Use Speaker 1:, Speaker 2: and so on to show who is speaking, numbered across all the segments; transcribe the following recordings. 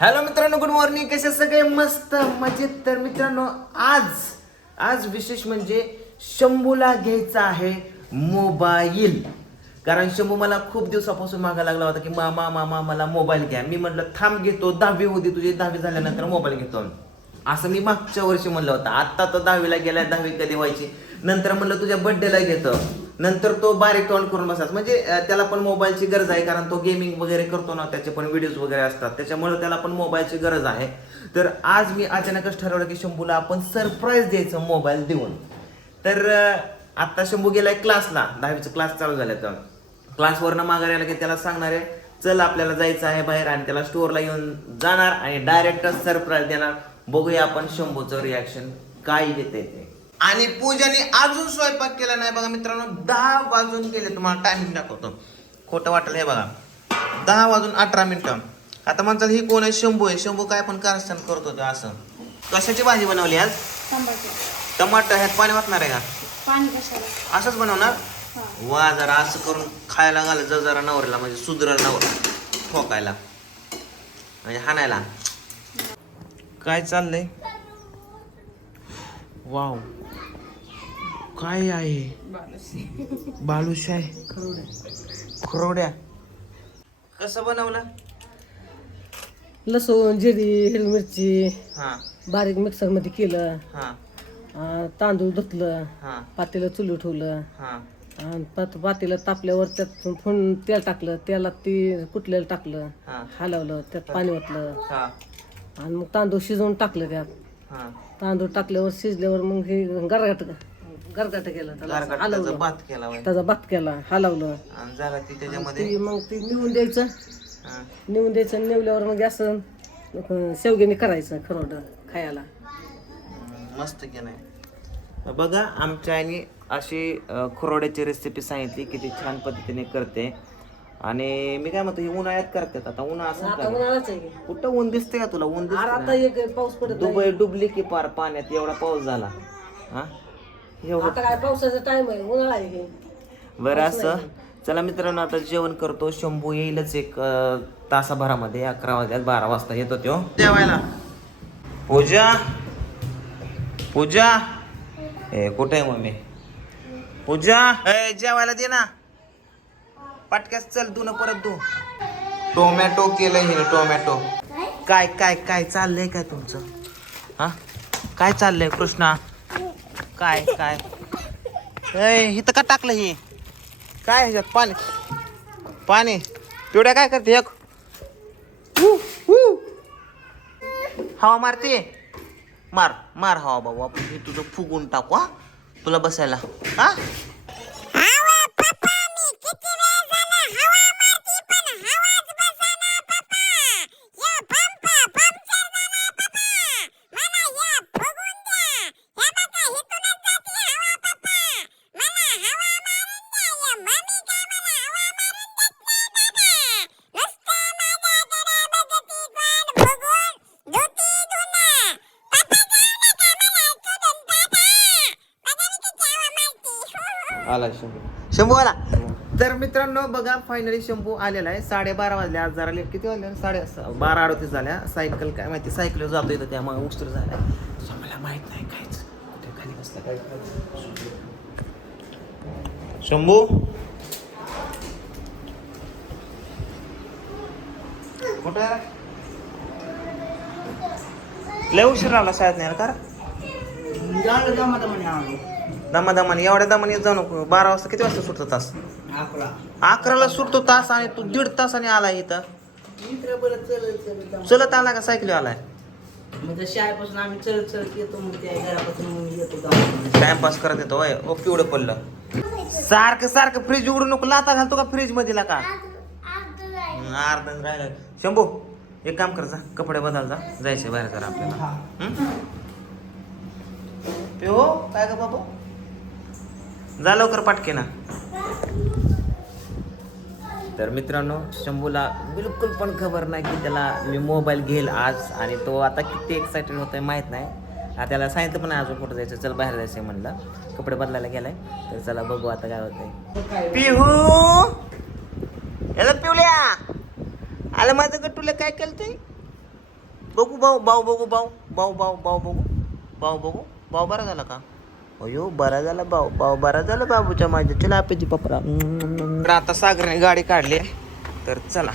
Speaker 1: Hello मित्रांनो good morning कसे सगळे? मस्त मजेत. तर मित्रांनो आज आज विशेष म्हणजे शंभूला घ्यायचा आहे मोबाईल. कारण शंभू मला खूप दिवसापासून मागा लागला होता की मामा मामा मला मोबाईल घ्या. मी म्हटलं थांब घेतो. दहावी होती तुझी. दहावी झाल्यानंतर मोबाईल घेतो. असं मी मागच्या वर्षी म्हणलं होतं. आत्ता तर दहावीला गेलाय दहावी कधी व्हायची? नंतर म्हणलं तुझ्या बर्थडेला घेतो. नंतर तो बारीक ऑन करून बसायचा म्हणजे त्याला पण मोबाईलची गरज आहे कारण तो गेमिंग वगैरे करतो ना त्याचे पण व्हिडिओज वगैरे असतात. त्याच्यामुळे त्याला पण मोबाईलची गरज आहे. तर आज मी अचानकच ठरवलं की शंभूला आपण सरप्राईज द्यायचं मोबाईल देऊन. तर आता शंभू गेलाय क्लासला दहावीचा क्लास चालू झाला तर. क्लासवरनं माघारी आला की त्याला सांगणार आहे चल आपल्याला जायचं आहे बाहेर आणि त्याला स्टोअरला येऊन जाणार आणि डायरेक्ट सरप्राईज देणार. बघूया आपण शंभूचं रिॲक्शन काय येते ते. आणि पूजाने अजून स्वयंपाक केला नाही. बघा मित्रांनो दहा वाजून गेले. तुम्हाला टायमिंग दाखवतो. खोटं वाटेल हे बघा. दहा वाजून अठरा मिनिटं. आता म्हणतात ही कोण आहे? शंभू आहे. शंभू काय पण कारस्थान करत होते असं. कशाची भाजी बनवली आज?
Speaker 2: टमाटर
Speaker 1: ह्यात पाणी वाटणार आहे का? असंच बनवणार?
Speaker 2: हा.
Speaker 1: वा जरा असं करून खायला घाल. जर जरा नवऱ्याला म्हणजे सुधरल नवर. ठोकायला. म्हणजे हाणायला. काय चाललंय? वाव. काय आहे? बालुशाय खरोड्या. कसं बनवलं?
Speaker 3: लसूण जिरी हिरवी मिरची
Speaker 1: हा.
Speaker 3: बारीक मिक्सरमध्ये केलं.
Speaker 1: हा.
Speaker 3: तांदूळ धुतलं.
Speaker 1: हा.
Speaker 3: पातेलं चुली ठेवलं.
Speaker 1: हा.
Speaker 3: पातेलं तापल्यावर त्यात फुण तेल टाकलं. तेलात ती कुटलेलं टाकलं.
Speaker 1: हा.
Speaker 3: हलवलं. त्यात पाणी ओतलं.
Speaker 1: हा.
Speaker 3: आणि मग तांदूळ शिजवून टाकलं त्यात.
Speaker 1: हा.
Speaker 3: तांदूळ टाकल्यावर शिजल्यावर मग हे गरगाट गरगाट केलं त्याला हलवलं.
Speaker 1: भात केला.
Speaker 3: त्याचा भात केला हलवलं.
Speaker 1: आणि जरा ती त्याच्यामध्ये.
Speaker 3: ती मग ती निवून द्यायचं.
Speaker 1: हा.
Speaker 3: निवून द्यायचं आणि निवल्यावर मग असं अं, शेवग्याने करायचं खरोड खायला.
Speaker 1: हम्म, मस्त बघा आमच्या आईने अशी अ, खुरोड्याची रेसिपी सांगितली की ती छान पद्धतीने करते. आणि मी काय म्हणतो ही उन्हाळ्यात करतात. आता उन्हाळा असं
Speaker 3: आता उन्हाळाच आहे की.
Speaker 1: कुठं ऊन दिसते का तुला? ऊन
Speaker 3: अरे आता
Speaker 1: दिसत
Speaker 3: एक पाऊस पडत
Speaker 1: दुबई डुबली की पार पाण्यात एवढा पाऊस झाला. हा?
Speaker 3: आता काय पावसाचा टाइम आहे उन्हाळा आहे हे.
Speaker 1: बरं असं. चला मित्रांनो आता जेवण करतो. शंभू येईलच एक अ, तासाभरामध्ये अकरा वाजल्यात बारा वाजता येतो तो. जेवायला. पूजा? पूजा? ए कुठे आहे मम्मी? पूजा? ए जेवायला दे ना. पटक्यास चल तू ना परत तू टोमॅटो केलं हे टोमॅटो. काय काय काय चाललंय काय तुमचं? हा? काय चाललंय कृष्णा? काय काय? इथं का टाकलं हे? काय ह्याच्यात? पाणी. पाणी. पिवड्या काय करते एक? हवा मारते. मार मार हवा बाबू. आपण हे तुझं फुगून टाकू हा. तुला बसायला. हा? आला शंभू. शंभू आला. तर मित्रांनो बघा फायनली शंभू आलेला आहे. साडेबारा वाजले. आज जरा लेट किती वाजले? साडे बारा अडतीस झाल्या सायकल काय माहिती? सायकल जातो इथं. त्यामुळे उस्तर झाला मला माहीत नाही काहीच. कुठे खाली बसला काय शंभू? कुठे? लय उशीर राहिला शाळेत नाही का दमा दमाने एवढ्या दमाने येत जाऊ नको बारा वाजता किती वाजता सुटतो तास? अकराला सुटतो तास आणि तू दीड तासाने आला इथं. चलत आला का सायकली आलाय?
Speaker 3: म्हणजे शाळेपासून आम्ही चढत चढत येतो मग त्या घरापासून मग येतो गावात.
Speaker 1: टाइमपास करत येतो वय ओ पिवळं पडलं. सारखं सारखं फ्रीज उघडू नको. लाता घालतो का फ्रीजमध्ये ला का हं, अर्धा राहिलं. शंभू एक काम कर जा. कपडे बदल जा. जायचं बाहेर जरा आपल्याला. हं? काय का बाबू? जा लवकर पाटके ना तर मित्रांनो शंभूला बिलकुल पण खबर नाही की त्याला मी मोबाईल घेईल आज आणि तो आता किती एक्सायटेड होतोय माहीत नाही. आता त्याला सांगितलं पण अजून कुठं जायचं. चल बाहेर जायचंय म्हणलं. कपडे बदलायला गेलाय. तर चला बघू आता काय होतंय. पिहू! याला पिवल्या! आलं माझं गट्टूला काय केलं बघू भाऊ भाऊ बघू भाऊ भाऊ भाऊ भाऊ बघू भाऊ बघू भाऊ बरा झाला का? अयो बरा झाला भाऊ. भाऊ बरा झाला बाबूच्या माझ्या. चला आपली पपरा. तर आता सागरने गाडी काढली आहे. तर चला.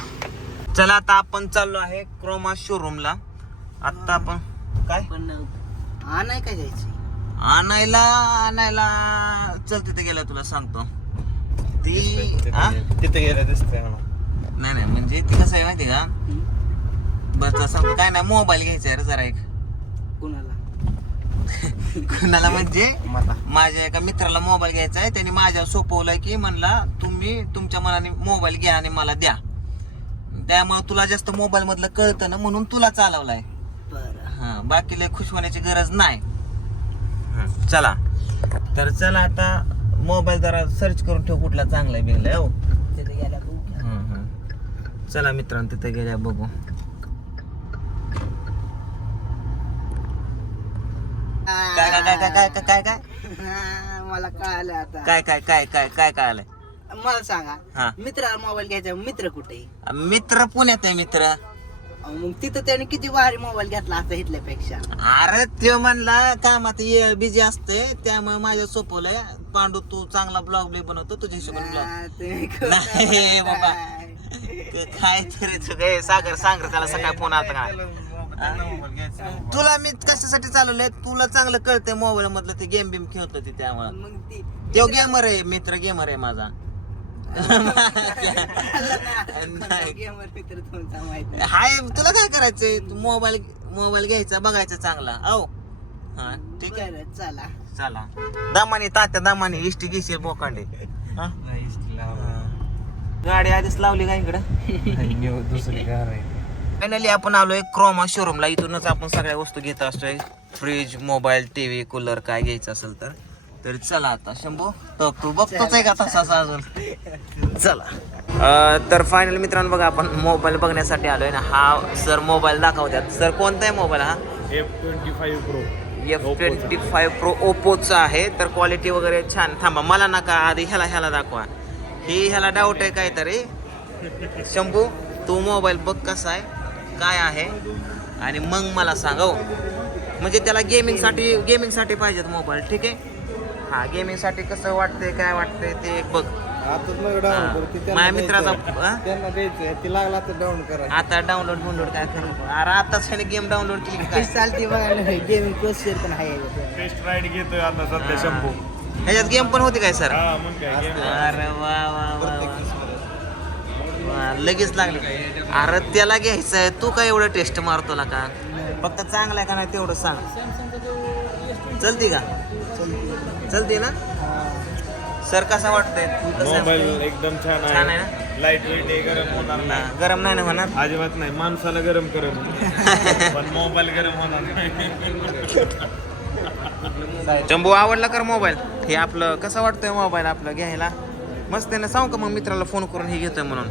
Speaker 1: चला आता आपण चाललो आहे क्रोमा शोरूमला आता आपण काय?
Speaker 3: पण आणाय काय जायचं?
Speaker 1: आणायला आणायला. चल तिथे गेला तुला सांगतो. ती हा?
Speaker 2: तिथे गेलं दिसतंय मला
Speaker 1: नाही नाही म्हणजे ती कसं आहे माहिती का? बस सांगतो. काय नाही मोबाईल घ्यायचा आहे रे जरा एक.
Speaker 3: कुणाला
Speaker 1: म्हणजे
Speaker 2: मला
Speaker 1: माझ्या एका मित्राला मोबाईल घ्यायचा आहे. त्याने माझ्या सोपवलंय की म्हणला तुम्ही तुमच्या मनाने मोबाईल घ्या आणि मला द्या. त्यामुळे तुला जास्त मोबाईल मधलं कळतं ना म्हणून तुला चालवलाय.
Speaker 3: बरं.
Speaker 1: हा बाकी लय खुश होण्याची गरज नाही. हं, चला. तर चला आता मोबाईल जरा सर्च करून ठेव कुठला चांगला आहे हो. हं, हं. चला मित्रांनो तिथे गेल्या बघू. काय काय काय काय काय?
Speaker 3: हा, मला कळालं आता.
Speaker 1: काय काय काय काय काय काय आलंय
Speaker 3: मला सांगा मित्राला मोबाईल घ्यायचा मित्र कुठे? आहे?
Speaker 1: मित्र पुण्यात आहे मित्र.
Speaker 3: अहो, मग तिथं त्याने किती भारी मोबाईल घेतला असता इथल्यापेक्षा.
Speaker 1: अरे त्यो म्हणला कामात बिझी असते त्यामुळे माझ्या सोपवलंय पांडू तू चांगला ब्लॉग बी बनवतो तुझ्या हिशोबाने ब्लॉग
Speaker 3: हा, तुम्ही
Speaker 1: नाही, बाबा. काय? तरी तुझं सागर सांग रे त्याला सकाळी फोन आला का? तुला मी कशासाठी चालवलंय? तुला चांगलं कळतंय मोबाईल मधलं ते गेम बिम खेळतो ते त्यामुळे
Speaker 3: मग ती
Speaker 1: तो गेमर आहे मित्र गेमर आहे माझा. नाही.
Speaker 3: गेमर मित्र तुमचा माहीत नाही.
Speaker 1: हाय तुला काय करायचंय? तू मोबाईल मोबाईल घ्यायचा बघायचा चांगला. औ. हा ठीक आहे.
Speaker 3: बरं चला.
Speaker 1: चला. दामाने तात्या दामाने इष्टी घेशील बोकांडे. हा? गाडी आधीच लावली का इकडं?
Speaker 2: दुसरी कार आहे.
Speaker 1: फायनली आपण आलोय क्रोमा शोरूमला इथूनच आपण सगळ्या वस्तू घेत असतोय. फ्रीज मोबाईल टीव्ही कूलर काय घ्यायचं असेल तर. तर चला आता शंभू. तो तू बघतोच आहे का तसाच अजून? चला. तर फायनल मित्रांनो बघा आपण मोबाईल बघण्यासाठी आलोय ना. हा सर मोबाईल दाखवतात सर कोणता आहे मोबाईल हा?
Speaker 2: F twenty five Pro
Speaker 1: F twenty five Pro ओप्पोचा आहे. तर क्वालिटी वगैरे छान. थांबा मला नका आधी ह्याला ह्याला दाखवा. ही ह्याला डाऊट आहे काहीतरी. शंभू तू मोबाईल बघ कसा आहे. काय आहे? आणि मग मला सांग हो. म्हणजे त्याला गेमिंगसाठी गेमिंगसाठी पाहिजेत मोबाईल ठीक आहे? हा गेमिंगसाठी कसं वाटतंय काय वाटतंय ते एक बघ माझ्या मित्राचा- हा?
Speaker 2: त्यांना द्यायचंय ती लागला तर डाऊन करा.
Speaker 1: आता डाउनलोड डाउनलोड काय करू? अरे आताच ह्याने गेम डाउनलोड केली काय?
Speaker 3: चालते बघायला गेमिंग प्रोसेसर पण आहे.
Speaker 2: टेस्ट राईड घेतोय आता सध्या शंभू.
Speaker 1: ह्याच्यात गेम पण होती काय सर
Speaker 2: हा
Speaker 1: अरे वा वा वा लगेच लागले. अरे त्याला घ्यायचं आहे. तू काय एवढं टेस्ट मारतो ना का? फक्त चांगलं आहे का नाही तेवढं सांग. चलती का? चलते ना? सर कसा वाटतंय?
Speaker 2: मोबाईल
Speaker 1: आहे?
Speaker 2: एकदम छान
Speaker 1: छान
Speaker 2: आहे
Speaker 1: आहे
Speaker 2: लाइट वेट आहे गरम होणार
Speaker 1: ना,
Speaker 2: नाही
Speaker 1: गरम नाही ना होणार?
Speaker 2: अजिबात नाही. माणसाला गरम करत पण मोबाईल गरम होणार नाही.
Speaker 1: जंबू आवडला कर मोबाईल हे आपलं कसं वाटतंय मोबाईल आपलं घ्यायला? मस्त आहे ना? सांगू का मग मित्राला फोन करून हे घेतोय म्हणून?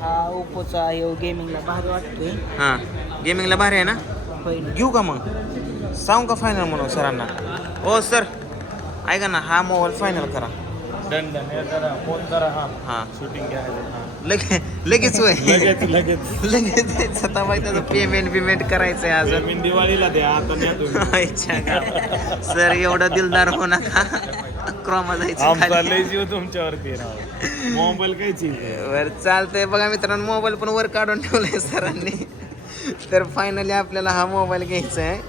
Speaker 3: हा ओप्पोचा यो गेमिंगला भारी वाटतोय.
Speaker 1: हां गेमिंगला भारी आहे ना?
Speaker 3: होय
Speaker 1: घेऊ का मग? सांगू का फायनल म्हणून सरांना? हो सर. ऐका ना हा मोबाईल फायनल करा.
Speaker 2: डन डन हे करा फोन करा हा.
Speaker 1: हां.
Speaker 2: शूटिंग घ्यायचं
Speaker 1: लगे लगेच होय.
Speaker 2: लगेच लगेच.
Speaker 1: लगेच. आता माहिती त्याचं पेमेंट बिमेंट करायचंय अजून.
Speaker 2: मी दिवाळीला द्या आता तुम्ही.
Speaker 1: अच्छा का सर एवढं दिलदार हो नका. क्रोमा जायचं
Speaker 2: आमचा
Speaker 1: खाली.
Speaker 2: लय जीव तुमच्यावरती राव. मोबाईल काय चीज आहे?
Speaker 1: वर चालतंय. बघा मित्रांनो मोबाईल पण वर काढून ठेवलाय सरांनी. तर फायनली आपल्याला हा मोबाईल घ्यायचा आहे.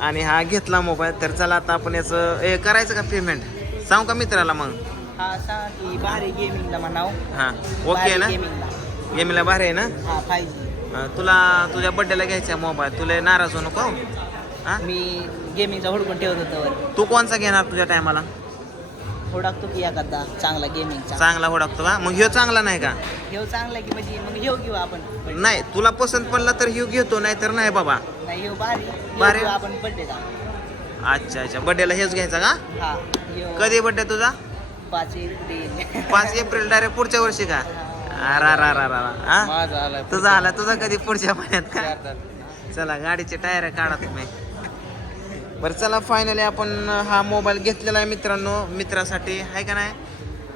Speaker 1: आणि हा घेतला मोबाईल. तर चला आता आपण याचं ए करायचं का पेमेंट सांगू का मित्राला मग?
Speaker 3: हा सांगा की भारी गेमिंगला म्हणाव.
Speaker 1: हां. ओके आहे ना?
Speaker 3: गेमिंगला
Speaker 1: गेमला भारी आहे ना?
Speaker 3: हा फाय जी
Speaker 1: अं, तुला तुझ्या बड्डेला घ्यायचा मोबाईल. तुला नाराज होऊ नको. हां?
Speaker 3: मी गेमिंगचा हुडकून ठेवत होतो. वर
Speaker 1: तू कोणचा घेणार तुझ्या टायमाला
Speaker 3: हुडकतो की एखादा चांगला गेमिंगचा
Speaker 1: चांगला होडाकतो का मग ह्यो चांगला नाही का?
Speaker 3: घेऊ चांगला की म्हणजे मग घेऊ घेऊ आपण
Speaker 1: नाही तुला पसंत पडला तर ह्यो घेतो नाही तर नाही बाबा.
Speaker 3: नाही घेऊ भारी.
Speaker 1: भारी?
Speaker 3: घेऊ आपण बड्डेला
Speaker 1: अच्छा अच्छा. बड्डेला हेच घ्यायचा का?
Speaker 3: हा
Speaker 1: कधी बड्डे तुझा?
Speaker 3: पाच एप्रिल.
Speaker 1: पाच एप्रिल डायरेक्ट पुढच्या वर्षी का? अरा रा रा रा हा?
Speaker 2: माझा आला
Speaker 1: तुझा आला तुझा कधी पुढच्या महिन्यात का? चला गाडीचे टायर काढा तुम्ही. बरं चला फायनली आपण हा मोबाईल घेतलेला आहे मित्रांनो मित्रासाठी आहे का नाही?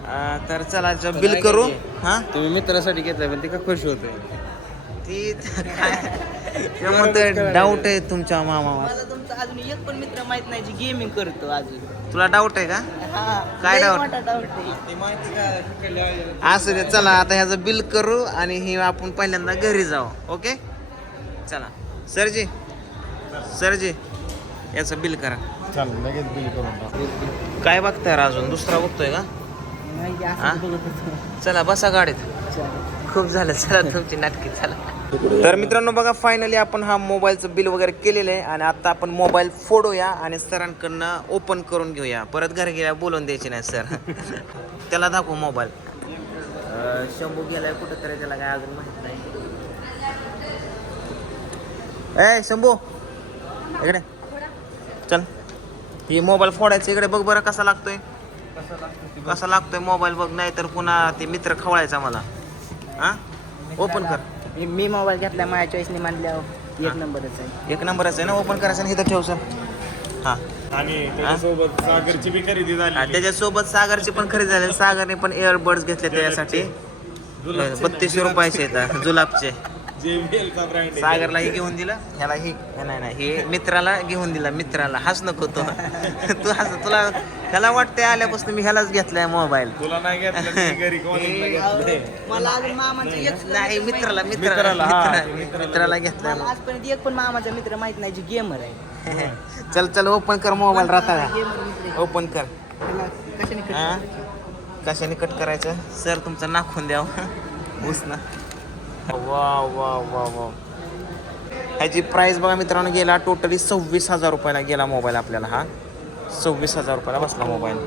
Speaker 1: अं, तर चला बिल करू हा?
Speaker 2: तुम्ही मित्रासाठी घेतलाय पण ते का खुश होते
Speaker 1: ती काय? डाऊट आहे. तुमच्या मामावर.
Speaker 4: मला तुमचा अजून एक पण मित्र माहीत नाही जी गेमिंग करतो अजून.
Speaker 1: तुला डाऊट आहे का?
Speaker 4: हा.
Speaker 1: काय
Speaker 4: लय
Speaker 1: doubt?
Speaker 4: मोठा डाऊट आहे.
Speaker 1: असं दे चला आता ह्याचं बिल करू आणि हे आपण पहिल्यांदा घरी जाऊ ओके? चला. सरजी सरजी याचं बिल करा.
Speaker 2: चल लगेच बिल करून टाक.
Speaker 1: काय बघताय रे अजून दुसरा बघतोय का? हा? चला बसा गाडीत. खूप झालं चला तुमची नाटकी चला. तर मित्रांनो बघा फायनली आपण हा मोबाईलचं बिल वगैरे केलेलं आहे आणि आता आपण मोबाईल फोडूया आणि सरांकडनं ओपन करून घेऊया. परत घरी गेल्या बोलून द्यायचे नाही सर. त्याला दाखवू मोबाईल. शंभू गेलाय कुठं तरी त्याला काय अजून माहीत नाही. ए शंभू. इकडे. चल. ही मोबाईल फोडायचं इकडे बघ बरं कसा लागतोय. कसा लागतोय मोबाईल बघ. नाही तर पुन्हा ते मित्र खवळायचा मला. हा? ओपन कर.
Speaker 4: मी- मी मोबाईल घेतला माझ्या चॉईसने मानल्यावर एक नंबरच आहे.
Speaker 1: एक नंबरच आहे ना? ओपन करायचं आणि इथं ठेव सर हा.
Speaker 2: आणि त्याच्यासोबत सागरची बी खरेदी
Speaker 1: हा,
Speaker 2: झाली
Speaker 1: त्याच्यासोबत सागरची पण खरेदी झाली सागरने पण इयरबड्स घेतले त्याच्यासाठी बत्तीसशे रुपयाचे येतात जुलाबचे.
Speaker 2: JBL ब्रँड
Speaker 1: सागरला हे घेऊन दिलं ह्याला हे नाही नाही हे मित्राला घेऊन दिला मित्राला. हस नको तो. तू हस तुला ह्याला वाटतंय आल्यापासून मी ह्यालाच घेतलाय मोबाईल
Speaker 2: तुला नाही घेतलं घरी
Speaker 4: मला अजून मामाचा
Speaker 1: नाही. मित्राला मित्राला
Speaker 2: मित्राला,
Speaker 1: मित्रा-
Speaker 2: मित्राला.
Speaker 1: मित्राला घेतलाय
Speaker 4: मला आजपर्यंत एक पण मामाचा मित्र माहीत नाही जी गेमर आहे.
Speaker 1: चल चल ओपन कर मोबाईल राहता. ओपन कर.
Speaker 4: त्याला कशाने?
Speaker 1: कशाने कट करायचं? सर तुमचं नाखून द्याव. ऊस ना. वा वा वा वा ह्याची प्राईस बघा मित्रांनो गेला टोटली सव्वीस हजार रुपयाला गेला मोबाईल आपल्याला हा. सव्वीस हजार रुपयाला बसला मोबाईल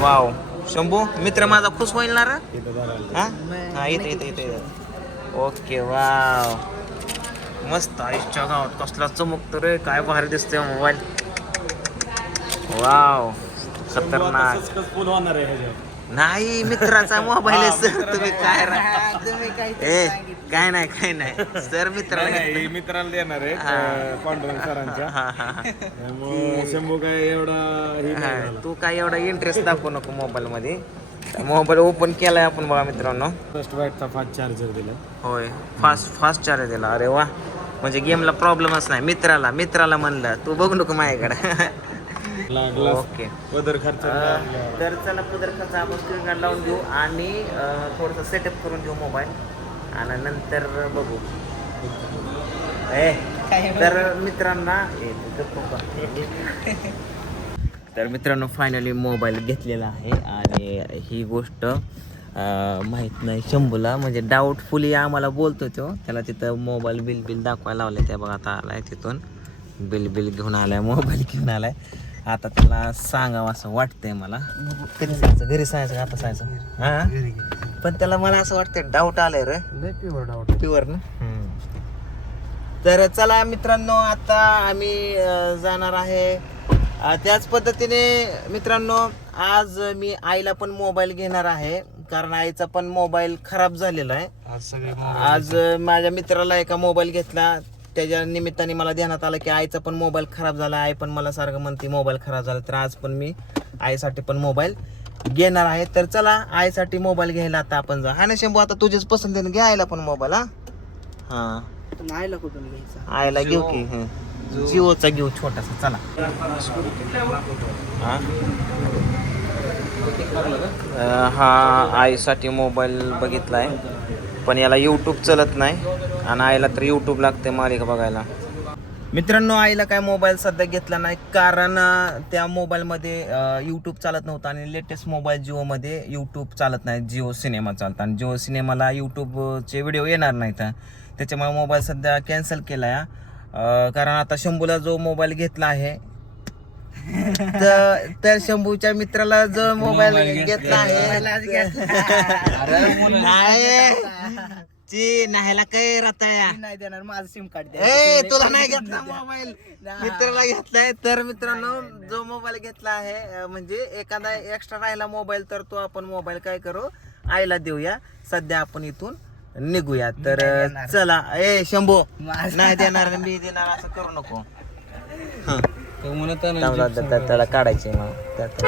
Speaker 1: वाव. शंभू मित्र माझा खुश होईल ना रे? हा? इथे इथे इथे ओके वाव. मस्त आयुष्या गावात कसला चमकतो रे. काय भारी दिसतोय मोबाईल वाव. खतरनाक. नाही मित्राचा मोबाईल आहे सर तुम्ही काय रा-
Speaker 4: हा, तुम्ही काहीतरी
Speaker 1: ए. काय नाही काय नाही. सर मित्राला
Speaker 2: नाही,
Speaker 1: घेतलं.
Speaker 2: हे मित्राला देणार आहे
Speaker 1: हा.
Speaker 2: अं, पांडुरंग सरांच्या
Speaker 1: हा, हा, हा.
Speaker 2: त्यामुळं शंभू काय एवढा हे
Speaker 1: हा,
Speaker 2: नाही झाला.
Speaker 1: तू काय एवढा इंटरेस्ट दाखवू नको मोबाईल मध्ये. मोबाईल ओपन केलाय आपण बघा मित्रांनो.
Speaker 2: फर्स्ट वाईटचा फास्ट चार्जर दिला.
Speaker 1: होय फास्ट फास्ट चार्ज दिला. अरे वा. म्हणजे गेमला प्रॉब्लेमच नाही. मित्राला मित्राला म्हणलं. तू बघू नको माझ्याकडे. ओके.
Speaker 2: पदर खर्च
Speaker 1: तर चला पदर खर्च आपण स्क्रीन गार्ड लावून घेऊ आणि थोडंसं सेटअप करून घेऊ मोबाईल आणि नंतर बघू. ए तर मित्रांना. तर मित्रांनो फायनली मोबाईल घेतलेला आहे. आणि ही गोष्ट अं, माहीत नाही शंभूला. म्हणजे डाऊटफुली आम्हाला बोलतो तो. त्याला तिथं मोबाईल बिल बिल दाखवायला लावलं त्या बघा आता आलाय तिथून. बिल बिल घेऊन आलाय मोबाईल घेऊन आलाय. आता त्याला सांगावं असं वाटतंय मला. कधी सांगायचं घरी सांगायचं आता सांगायचं? हा? पण त्याला मला असं वाटतं डाऊट आलाय रे. प्युअर ना? तर चला मित्रांनो आता आम्ही जाणार आहे. त्याच पद्धतीने मित्रांनो आज मी आईला पण मोबाईल घेणार आहे. कारण आईचा पण मोबाईल खराब झालेला आहे.
Speaker 2: आज
Speaker 1: माझ्या मित्राला एका मोबाईल घेतला. त्याच्या निमित्ताने मला ध्यानात आलं की आईचा पण मोबाईल खराब झाला आई पण मला सारखं म्हणते मोबाईल खराब झाला. तर आज पण मी आईसाठी पण मोबाईल घेणार आहे. तर चला आईसाठी मोबाईल घ्यायला आता आपण जा. हा ना शंभू आता तुझीच पसंतीने घे आईला पण मोबाईल हा? हा.
Speaker 4: आईला कुठून घ्यायचा?
Speaker 1: आयला घेऊ की हं. जिओचा घेऊ छोटासा चला. हा? अं, हा आईसाठी मोबाईल बघितलाय. पण याला यूट्यूब चलत नाही. आणि आईला तर यूट्यूब लागते मालिका बघायला. मित्रांनो आईला काय मोबाईल सध्या घेतला नाही कारण त्या मोबाईलमध्ये यूट्यूब चालत नव्हतं आणि लेटेस्ट मोबाईल जिओमध्ये यूट्यूब चालत नाही जिओ सिनेमा चालतं. आणि जिओ सिनेमाला यूट्यूबचे व्हिडिओ येणार नाहीत. त्याच्यामुळे मोबाईल सध्या कॅन्सल केला आहे कारण आता शंभूला जो मोबाईल घेतला आहे तर तर शंभूच्या मित्राला जो मोबाईल घेतला आहे. ची नाहीला काय रताळ्या
Speaker 4: मी नाही देणार माझं सिम कार्ड
Speaker 1: ए तुला नाही घेतला मोबाईल मित्राला घेतलाय तर मित्रांनो जो मोबाईल घेतला आहे अं, म्हणजे एखादा एक्स्ट्रा राहिला मोबाईल तर तो आपण मोबाईल काय करू? आईला देऊया. सध्या आपण इथून निघूया. तर चला. ए शंभू.
Speaker 4: माझं-
Speaker 1: नाही देणार मी देणार असं करू नको. हं. थांब, त्याला काढायचे मग. त्यात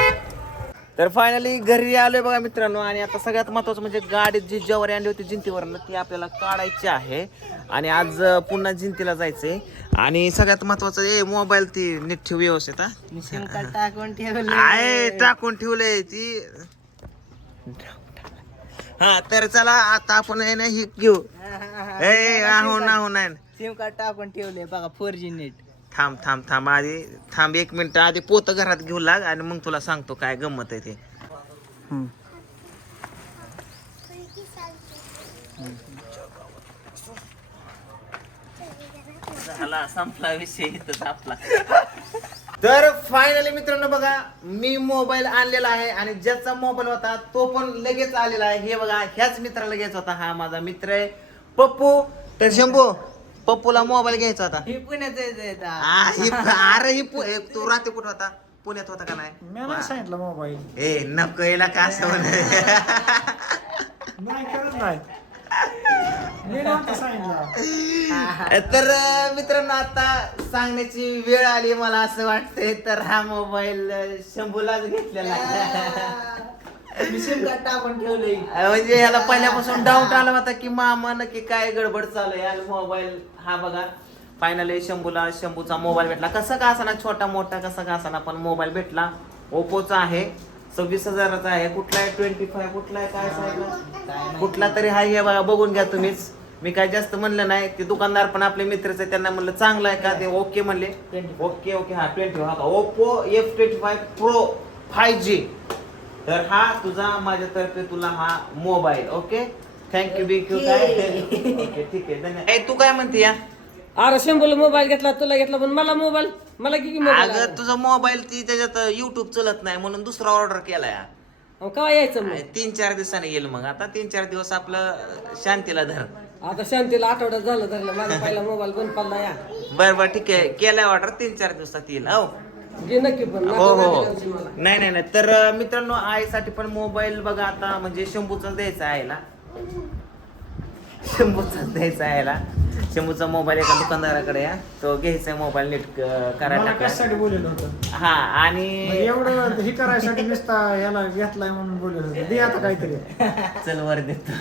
Speaker 1: तर फायनली घरी आलोय बघा मित्रांनो आणि आता सगळ्यात महत्वाचं म्हणजे गाडीत जी ज्वारी आणली होती जिंतीवरनं ती आपल्याला काढायची आहे. आणि आज पुन्हा जिंतीला जायचंय. आणि सगळ्यात महत्वाचं ए मोबाईल ती नीट ठेव व्यवस्थित हा.
Speaker 4: टाकून ठेवलं
Speaker 1: आहे टाकून ठेवलंय ती. हा तर चला आता आपण आहे ना ही घेऊ ए आहो ना हो नाही.
Speaker 4: सिम कार्ड टाकून ठेवले बघा फोर जी नेट.
Speaker 1: थांब थांब थांब. आधी थांब एक मिनिट. आधी पोत घरात घेऊ लाग आणि मग तुला सांगतो काय गंमत आहे ते. झाला संपला विषय इथंच आपला. तर फायनली मित्रांनो बघा मी मोबाईल आणलेला आहे आणि ज्याचा मोबाईल होता तो पण लगेच आलेला आहे. हे बघा ह्याच मित्राला घ्यायचा होता. हा माझा मित्र आहे. पप्पू. तर शंभू. पप्पूला मोबाईल घ्यायचा होता.
Speaker 4: हे पुण्यात यायचं
Speaker 1: आ, ही- अरे ही पु- ए, तू रात्री कुठं होता पुण्यात होता का नाही?
Speaker 5: मी नाही सांगितलं मोबाईल
Speaker 1: ए नको याला का असं म्हणे.
Speaker 5: नाही खरंच नाही मी नव्हतं सांगितलं.
Speaker 1: तर अं, मित्रांनो आता सांगण्याची वेळ आली मला असं वाटतंय. तर हा मोबाईल अं, शंभूलाच घेतलेला. आहे.
Speaker 4: मी सिम कार्ड टाकून ठेवलंय.
Speaker 1: अं, म्हणजे ह्याला पहिल्यापासून डाऊट आला होता की मामा नक्की काय गडबड चालू आहे मोबाईल हा बघा. फायनली शंभूला शंभूचा मोबाईल भेटला. कसा का असाना छोटा मोठा कसा का असाना पण मोबाईल भेटला. ओप्पोचा आहे. सव्वीस हजाराचा आहे. कुठला आहे? ट्वेंटी फाय कुठला आहे? काय सांगितलं कुठला तरी हा हे बघा. बघून घ्या तुम्हीच. मी काय जास्त म्हणलं नाही. ते दुकानदार पण आपले मित्रच आहे त्यांना म्हणलं चांगलं आहे का? ते ओके म्हणले. ओके ओके हा ट्वेंटी हा Oppo F twenty five Pro five G तर हा तुझा माझ्यातर्फे तुला हा मोबाईल ओके थँक्यू बिक्यू काय ओके ठीक आहे धन्यवाद. ए, तू काय म्हणते या?
Speaker 3: अरे शंभूला मोबाईल घेतला तुला घेतला पण मला मोबाईल मला किती मोबाईल
Speaker 1: अगं तुझा मोबाईल ती त्याच्यात युट्यूब चलत नाही म्हणून दुसरा ऑर्डर केलाय.
Speaker 3: केव्हा यायचं मग?
Speaker 1: तीन चार दिवसाने येईल मग आता. तीन चार दिवस आपलं शांतीला धर.
Speaker 3: आता शांतीला आठवड्यात झालं धरलं माझा पहिला मोबाईल बंद पडला या.
Speaker 1: बर बर ठीक आहे. केलाय ऑर्डर तीन चार दिवसात येईल हो.
Speaker 3: घे नक्की पण
Speaker 1: हो हो.
Speaker 3: मला.
Speaker 1: नाही नाही नाही. तर अं, मित्रांनो आईसाठी पण मोबाईल बघा आता म्हणजे शंभूचा द्यायचा आहे आईला. शंभूचा द्यायचा आईला शंभूचा मोबाईल एका दुकानदाराकडे या तो घ्यायचा मोबाईल नीट क- करायला
Speaker 5: मला. कशासाठी बोललेलं होतं?
Speaker 1: हा आणि
Speaker 5: म्हणजे एवढं हे करायसाठी नुसता याला घेतलाय म्हणून बोललेलं होतं. दे आता काहीतरी.
Speaker 1: चल वर देतो.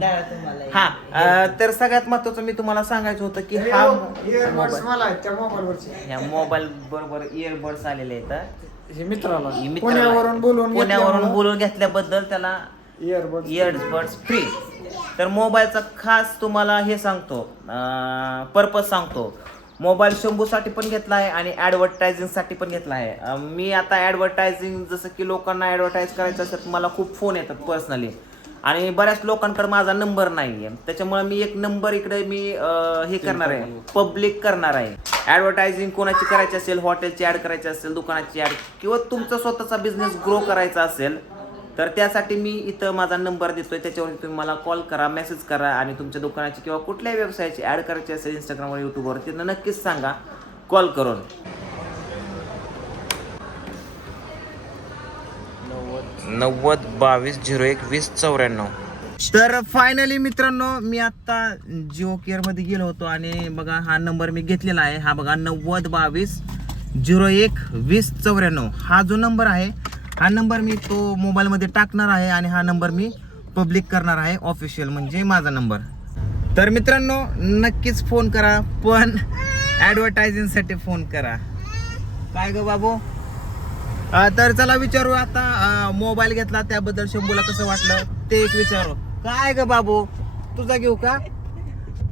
Speaker 4: डाळ तुम्हाला.
Speaker 1: हा अं, तर सगळ्यात महत्वाचं मी तुम्हाला सांगायचं होतं की हा
Speaker 5: इयरबड्स मला आहेत त्या मोबाईलवरचे
Speaker 1: या मोबाईल बरोबर इयरबड्स आलेले आहेत
Speaker 5: हे. मित्राला.
Speaker 1: ही मित्राला-
Speaker 5: पुण्यावरून बोलून
Speaker 1: पुण्यावरून बोलून घेतल्याबद्दल त्याला
Speaker 5: इयरबड्स
Speaker 1: इयरबड्स फ्री तर मोबाईलचा खास तुम्हाला हे सांगतो पर्पज सांगतो. मोबाईल शंभूसाठी पण घेतला आहे आणि ॲडव्हर्टायझिंगसाठी पण घेतला आहे. मी आता ॲडव्हर्टायझिंग जसं की लोकांना ॲडव्हर्टाईज करायचं असेल तर मला खूप फोन येतात पर्सनली आणि बऱ्याच लोकांकडे माझा नंबर नाही आहे त्याच्यामुळे मी एक नंबर इकडे मी हे करणार आहे. पब्लिक करणार आहे. ॲडव्हर्टायझिंग कोणाची करायची असेल हॉटेलची ॲड करायची असेल दुकानाची ॲड किंवा तुमचा स्वतःचा बिझनेस ग्रो करायचा असेल तर त्यासाठी मी इथं माझा नंबर देतोय. त्याच्यावरती तुम्ही मला कॉल करा मेसेज करा आणि तुमच्या दुकानाची किंवा कुठल्याही व्यवसायाची ॲड करायची असेल इंस्टाग्रामवर युट्यूबवर तिथं नक्कीच सांगा. कॉल करून. नव्वद बावीस झिरो एक वीस चौऱ्याण्णव. तर फायनली मित्रांनो मी आता जिओ केअरमध्ये गेलो होतो आणि बघा हा नंबर मी घेतलेला आहे. हा बघा नव्वद बावीस झिरो एक वीस चौऱ्याण्णव. हा जो नंबर आहे हा नंबर मी तो मोबाईलमध्ये टाकणार आहे आणि हा नंबर मी पब्लिक करणार आहे ऑफिशियल म्हणजे माझा नंबर. तर मित्रांनो नक्कीच फोन करा पण ॲडव्हर्टायझिंगसाठी फोन करा. काय ग बाबू? तर चला विचारू आता मोबाईल घेतला त्याबद्दल शंभूला कसं वाटलं ते एक विचारू. काय ग बाबू? तुझा घेऊ का?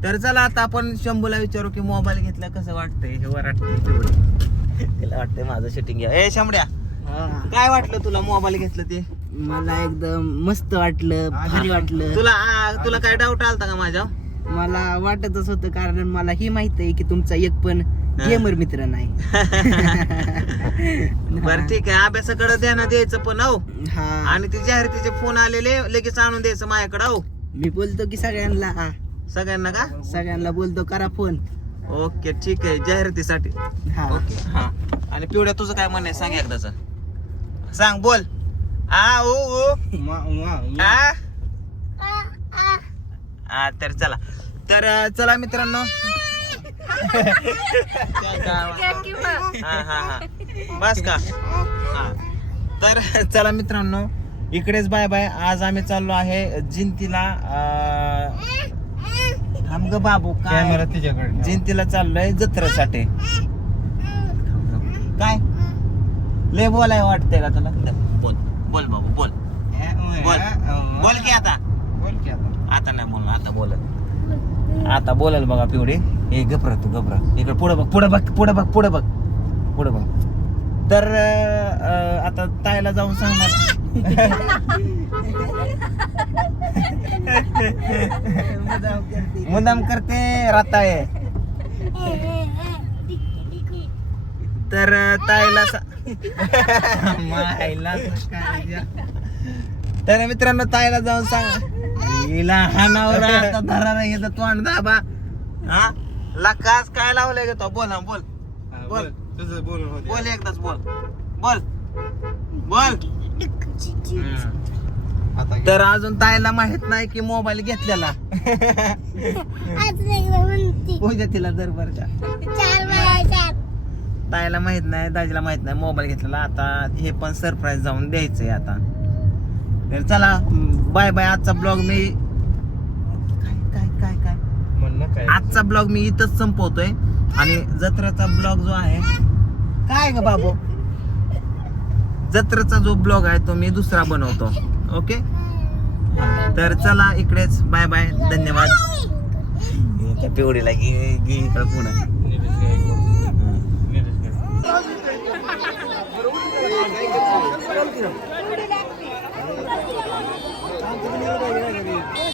Speaker 1: तर चला आता आपण शंभूला विचारू की मोबाईल घेतला कसं वाटतंय हे वर तिला वाटतंय माझं शूटिंग घ्या. ए शंभड्या काय वाटलं तुला मोबाईल घेतलं ते?
Speaker 4: मला एकदम मस्त वाटलं भारी वाटलं.
Speaker 1: तुला आ, तुला काय डाऊट आलता का माझ्या
Speaker 4: मला वाटतच होतं कारण मला ही माहीत आहे की तुमचा एक पण गेमर मित्र नाही.
Speaker 1: बरं ठीक आहे अभ्यासाकडे ध्यान द्यायचं पण हो.
Speaker 4: हा.
Speaker 1: आणि ते जाहिरातीचे फोन आलेले लगेच आणून द्यायचं माझ्याकडे हो.
Speaker 4: मी बोलतो की सगळ्यांना
Speaker 1: सगळ्यांना का?
Speaker 4: सगळ्यांना बोलतो करा फोन
Speaker 1: ओके ठीक आहे जाहिरातीसाठी.
Speaker 4: हा.
Speaker 1: ओके हा. आणि पिवड्या तुझं काय म्हणणं आहे? सांग एकदाच. सांग बोल. आ ओ ओ आ? आ, तर चला. तर चला मित्रांनो. हा हा हा. बस का? हा. तर चला मित्रांनो. इकडेच बाय बाय. आज आम्ही चाललो आहे जिंतीला थांब ग बाबू काय?
Speaker 2: तिच्याकडे
Speaker 1: जिंतीला चाललोय जत्रेसाठी. काय? लय बोलाय वाटतंय का तुला? बोल बोल बाबू बोल. बोल. बोल की आता.
Speaker 2: बोल की आता.
Speaker 1: आता नाही बोल आता बोलल आता बोलल बघा पिवडी. हे घबरा तू घबरा इकडे पुढे बघ पुढे बघ पुढे बघ पुढे बघ. पुढे बघ. तर आता ताईला जाऊन सांगणार. मुदाम करते राताय तर सा- मायला तर मित्रांनो ताईला जाऊन सांग. हिला हानावर आता धरा नाही घेत तोंड दाबा हा? लकास काय लावलंय ग तो? बोल हा, बोल. बोल.
Speaker 2: तुझं बोलून होते
Speaker 1: बोल एकदाच बोल. बोल. बोल. तर अजून ताईला माहीत नाही की मोबाईल घेतलेला. उद्या तिला दरबारच्या ताईला माहीत नाही दाजीला माहीत नाही मोबाईल घेतलेला. आता हे पण सरप्राईज जाऊन द्यायचंय आता. तर चला बाय बाय आजचा ब्लॉग मी काय काय काय काय? आजचा ब्लॉग मी इथंच संपवतोय. आणि जत्रेचा ब्लॉग जो आहे काय ग बाबू? जत्रेचा जो ब्लॉग आहे तो मी दुसरा बनवतो. ओके तर चला इकडेच. बाय बाय धन्यवाद. हे पिवडीला घे घे इकडं पुढं.